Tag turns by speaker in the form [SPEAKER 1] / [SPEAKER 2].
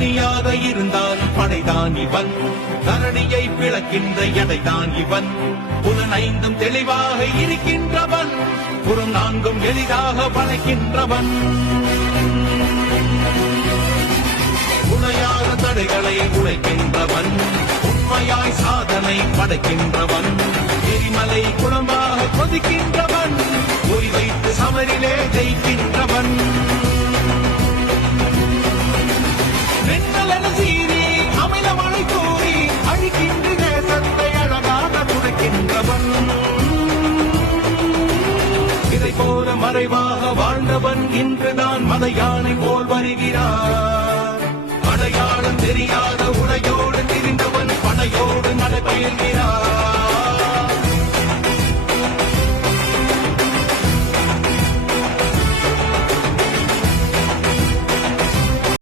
[SPEAKER 1] தனியாக இருந்தால் படைதான் இவன். தரணியை பிளக்கின்ற எடைதான் இவன். புலன் ஐந்தும் தெளிவாக இருக்கின்றவன். புறம் நான்கும் எளிதாக வளைக்கின்றவன். உணையாக தடைகளை உழைக்கின்றவன் உண்மையாய் சாதனை படைக்கின்றவன். எரிமலை குளமாக கொதிக்கின்றவன். குறிவைத்து சமரிலே ஜெயிக்கின்றவன். மறைவாக வாழ்ந்தவன் இன்றுதான் மத யானை போல் வருகிறார் அடையாளம் தெரியாத உடையோடு திரிந்தவன் படையோடு நடைபெறுகிறார்